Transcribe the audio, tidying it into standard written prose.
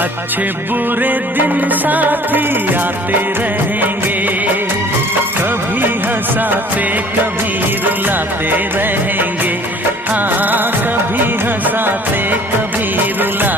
अच्छे बुरे दिन साथी आते रहेंगे, कभी हंसाते कभी रुलाते रहेंगे। हाँ, कभी हंसाते कभी रुलाते